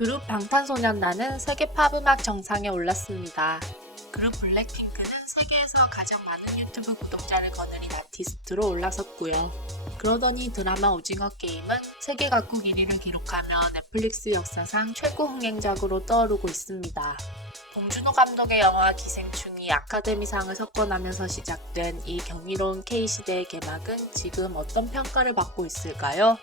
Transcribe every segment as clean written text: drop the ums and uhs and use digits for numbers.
그룹 방탄소년단은 세계 팝 음악 정상에 올랐습니다. 그룹 블랙핑크는 세계에서 가장 많은 유튜브 구독자를 거느린 아티스트로 올라섰고요. 그러더니 드라마 오징어 게임은 세계 각국 1위를 기록하며 넷플릭스 역사상 최고 흥행작으로 떠오르고 있습니다. 봉준호 감독의 영화 기생충이 아카데미상을 석권하면서 시작된 이 경이로운 K시대의 개막은 지금 어떤 평가를 받고 있을까요?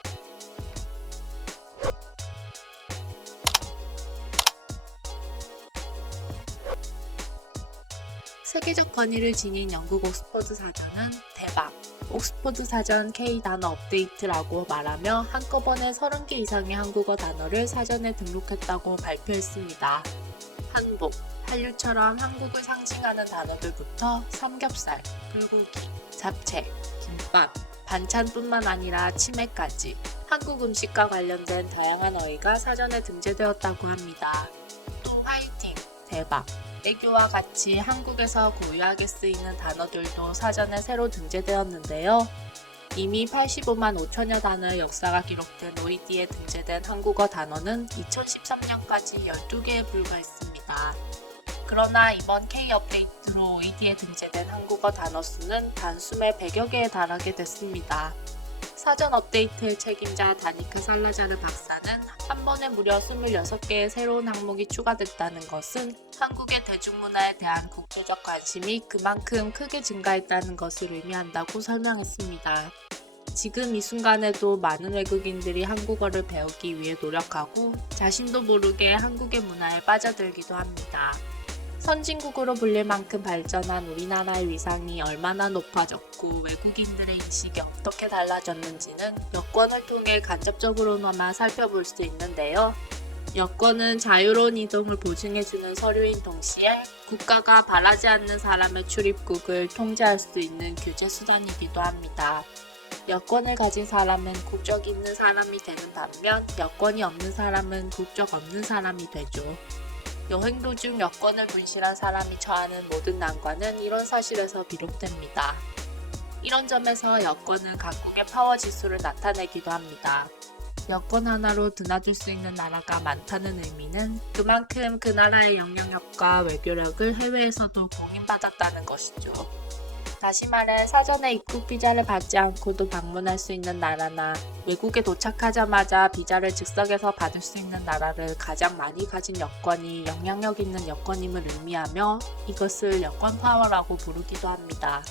세계적 권위를 지닌 영국 옥스퍼드 사전은 대박! 옥스퍼드 사전 K 단어 업데이트라고 말하며 한꺼번에 30개 이상의 한국어 단어를 사전에 등록했다고 발표했습니다. 한복, 한류처럼 한국을 상징하는 단어들부터 삼겹살, 불고기, 잡채, 김밥, 반찬뿐만 아니라 치맥까지 한국 음식과 관련된 다양한 어휘가 사전에 등재되었다고 합니다. 또 화이팅, 대박, 애교와 같이 한국에서 고유하게 쓰이는 단어들도 사전에 새로 등재되었는데요. 이미 85만 5천여 단어의 역사가 기록된 OED에 등재된 한국어 단어는 2013년까지 12개에 불과했습니다. 그러나 이번 K 업데이트로 OED에 등재된 한국어 단어 수는 단숨에 100여 개에 달하게 됐습니다. 사전 업데이트의 책임자 다니크 살라자르 박사는 한 번에 무려 26개의 새로운 항목이 추가됐다는 것은 한국의 대중문화에 대한 국제적 관심이 그만큼 크게 증가했다는 것을 의미한다고 설명했습니다. 지금 이 순간에도 많은 외국인들이 한국어를 배우기 위해 노력하고 자신도 모르게 한국의 문화에 빠져들기도 합니다. 선진국으로 불릴 만큼 발전한 우리나라의 위상이 얼마나 높아졌고 외국인들의 인식이 어떻게 달라졌는지는 여권을 통해 간접적으로나마 살펴볼 수 있는데요. 여권은 자유로운 이동을 보증해주는 서류인 동시에 국가가 바라지 않는 사람의 출입국을 통제할 수 있는 규제 수단이기도 합니다. 여권을 가진 사람은 국적이 있는 사람이 되는 반면 여권이 없는 사람은 국적 없는 사람이 되죠. 여행 도중 여권을 분실한 사람이 처하는 모든 난관은 이런 사실에서 비롯됩니다. 이런 점에서 여권은 각국의 파워 지수를 나타내기도 합니다. 여권 하나로 드나들 수 있는 나라가 많다는 의미는 그만큼 그 나라의 영향력과 외교력을 해외에서도 공인받았다는 것이죠. 다시 말해 사전에 입국 비자를 받지 않고도 방문할 수 있는 나라나 외국에 도착하자마자 비자를 즉석에서 받을 수 있는 나라를 가장 많이 가진 여권이 영향력 있는 여권임을 의미하며 이것을 여권 파워라고 부르기도 합니다.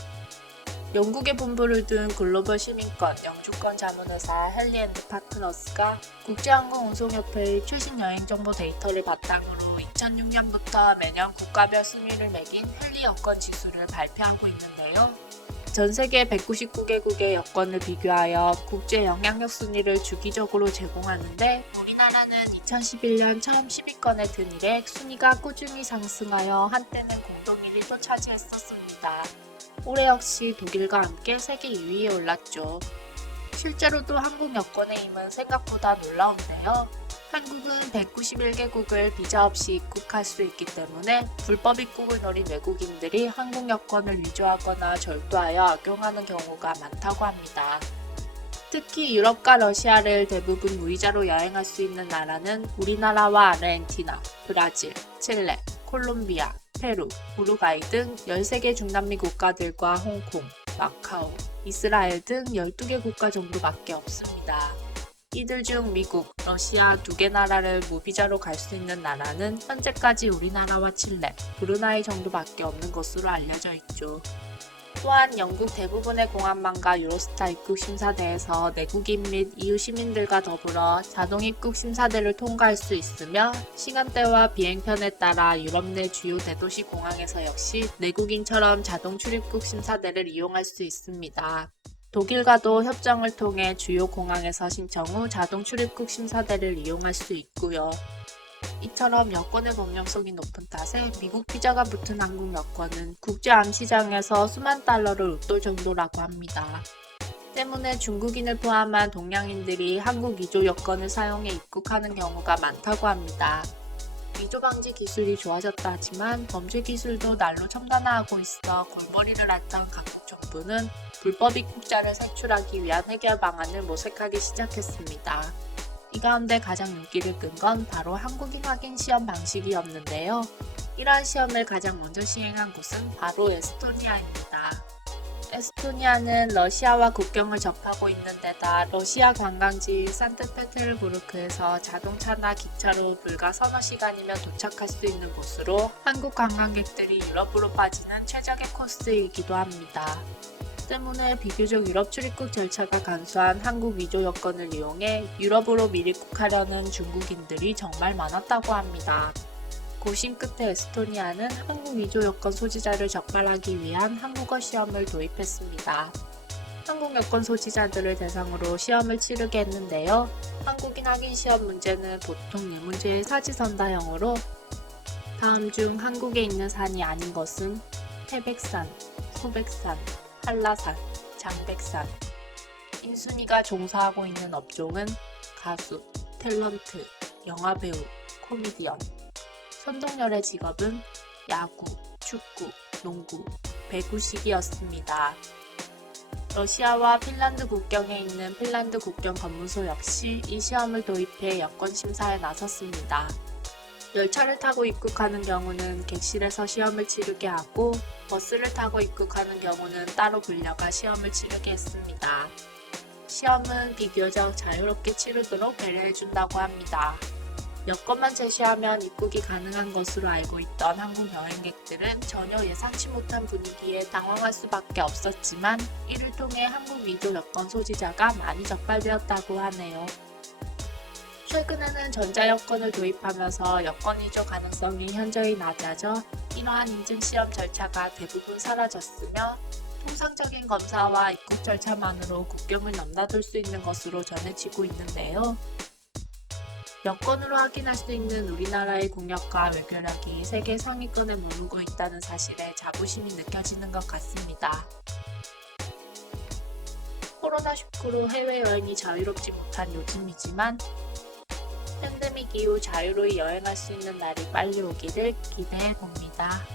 영국에 본부를 둔 글로벌 시민권 영주권 자문회사 헨리 & 파트너스가 국제항공운송협회의 최신 여행정보 데이터를 바탕으로 2006년부터 매년 국가별 순위를 매긴 헨리 여권 지수를 발표하고 있는데요. 전 세계 199개국의 여권을 비교하여 국제 영향력 순위를 주기적으로 제공하는데 우리나라는 2011년 처음 10위권에 든 이래 순위가 꾸준히 상승하여 한때는 공동 1위도 차지했었습니다. 올해 역시 독일과 함께 세계 2위에 올랐죠. 실제로도 한국 여권의 힘은 생각보다 놀라운데요. 한국은 191개국을 비자 없이 입국할 수 있기 때문에 불법 입국을 노린 외국인들이 한국 여권을 위조하거나 절도하여 악용하는 경우가 많다고 합니다. 특히 유럽과 러시아를 대부분 무이자로 여행할 수 있는 나라는 우리나라와 아르헨티나, 브라질, 칠레, 콜롬비아, 페루, 우루과이 등 13개 중남미 국가들과 홍콩, 마카오, 이스라엘 등 12개 국가 정도밖에 없습니다. 이들 중 미국, 러시아 2개 나라를 무비자로 갈 수 있는 나라는 현재까지 우리나라와 칠레, 브루나이 정도밖에 없는 것으로 알려져 있죠. 또한 영국 대부분의 공항망과 유로스타 입국 심사대에서 내국인 및 EU 시민들과 더불어 자동 입국 심사대를 통과할 수 있으며 시간대와 비행편에 따라 유럽 내 주요 대도시 공항에서 역시 내국인처럼 자동 출입국 심사대를 이용할 수 있습니다. 독일과도 협정을 통해 주요 공항에서 신청 후 자동 출입국 심사대를 이용할 수 있고요. 이처럼 여권의 범용성이 높은 탓에 미국 비자가 붙은 한국 여권은 국제 암시장에서 수만 달러를 웃돌 정도라고 합니다. 때문에 중국인을 포함한 동양인들이 한국 위조 여권을 사용해 입국하는 경우가 많다고 합니다. 위조 방지 기술이 좋아졌다 하지만 범죄 기술도 날로 첨단화하고 있어 골머리를 앓던 각국 정부는 불법 입국자를 색출하기 위한 해결 방안을 모색하기 시작했습니다. 이 가운데 가장 눈길을 끈 건 바로 한국인 확인 시험 방식이었는데요. 이러한 시험을 가장 먼저 시행한 곳은 바로 에스토니아입니다. 에스토니아는 러시아와 국경을 접하고 있는 데다 러시아 관광지 산트페테르부르크에서 자동차나 기차로 불과 서너 시간이면 도착할 수 있는 곳으로 한국 관광객들이 유럽으로 빠지는 최적의 코스이기도 합니다. 때문에 비교적 유럽 출입국 절차가 간소한 한국 위조 여권을 이용해 유럽으로 밀입국하려는 중국인들이 정말 많았다고 합니다. 고심 끝에 에스토니아는 한국 위조 여권 소지자를 적발하기 위한 한국어 시험을 도입했습니다. 한국 여권 소지자들을 대상으로 시험을 치르게 했는데요. 한국인 확인 시험 문제는 보통 4문제의 사지선다형으로 다음 중 한국에 있는 산이 아닌 것은 태백산, 소백산, 한라산, 장백산. 인순이가 종사하고 있는 업종은 가수, 탤런트, 영화배우, 코미디언. 선동열의 직업은 야구, 축구, 농구, 배구식이었습니다. 러시아와 핀란드 국경에 있는 핀란드 국경 검문소 역시 이 시험을 도입해 여권 심사에 나섰습니다. 열차를 타고 입국하는 경우는 객실에서 시험을 치르게 하고 버스를 타고 입국하는 경우는 따로 불려가 시험을 치르게 했습니다. 시험은 비교적 자유롭게 치르도록 배려해준다고 합니다. 여권만 제시하면 입국이 가능한 것으로 알고 있던 한국 여행객들은 전혀 예상치 못한 분위기에 당황할 수밖에 없었지만 이를 통해 한국 위조 여권 소지자가 많이 적발되었다고 하네요. 최근에는 전자여권을 도입하면서 여권 위조 가능성이 현저히 낮아져 이러한 인증 시험 절차가 대부분 사라졌으며 통상적인 검사와 입국 절차만으로 국경을 넘나들 수 있는 것으로 전해지고 있는데요. 여권으로 확인할 수 있는 우리나라의 국력과 외교력이 세계 상위권에 머무르고 있다는 사실에 자부심이 느껴지는 것 같습니다. 코로나19로 해외여행이 자유롭지 못한 요즘이지만 팬데믹 이후 자유로이 여행할 수 있는 날이 빨리 오기를 기대해 봅니다.